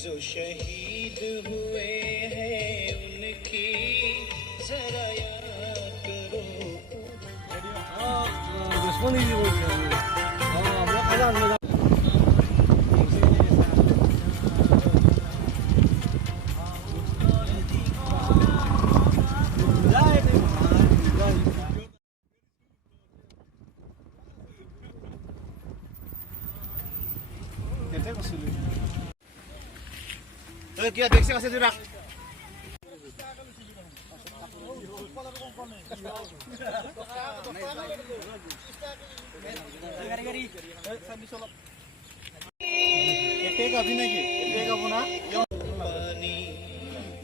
जो शहीद हुए हैं उनकी जरा याद करो। Kia taxi kasih dirak.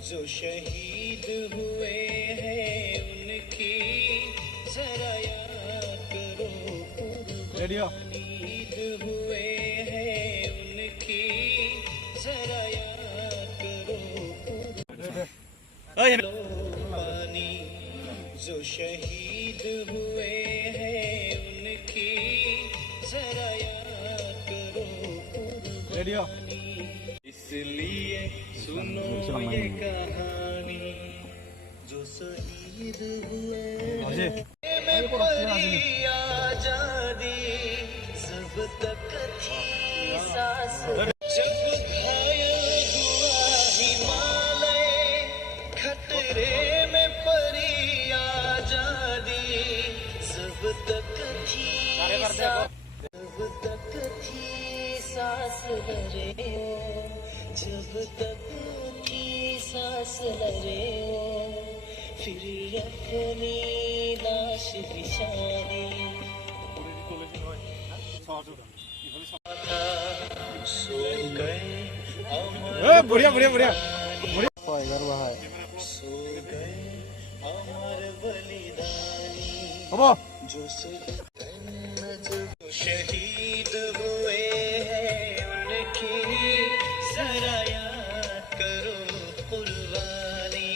जो शहीद हुए हैं उनकी जरा याद करो। शहीद हुए हैं उनकी जरा याद करो। पानी जो शहीद हुए हैं उनकी जरा याद करो। इसलिए सुनो ये कहानी जो शहीद हुए में परी आजादी सब तक थी सांस। जब घायल हुआ हिमालय खतरे में परी आजादी सब तक थी सांस। जब तक थी सांस लरे जब तक की सांस लरे फिर अपनी लाश बिछाने सो गए बढ़िया बढ़िया बढ़िया सो गए अमर बलिदानी जो शहीद हुए हैं उनकी जरा याद करो कुर्बानी।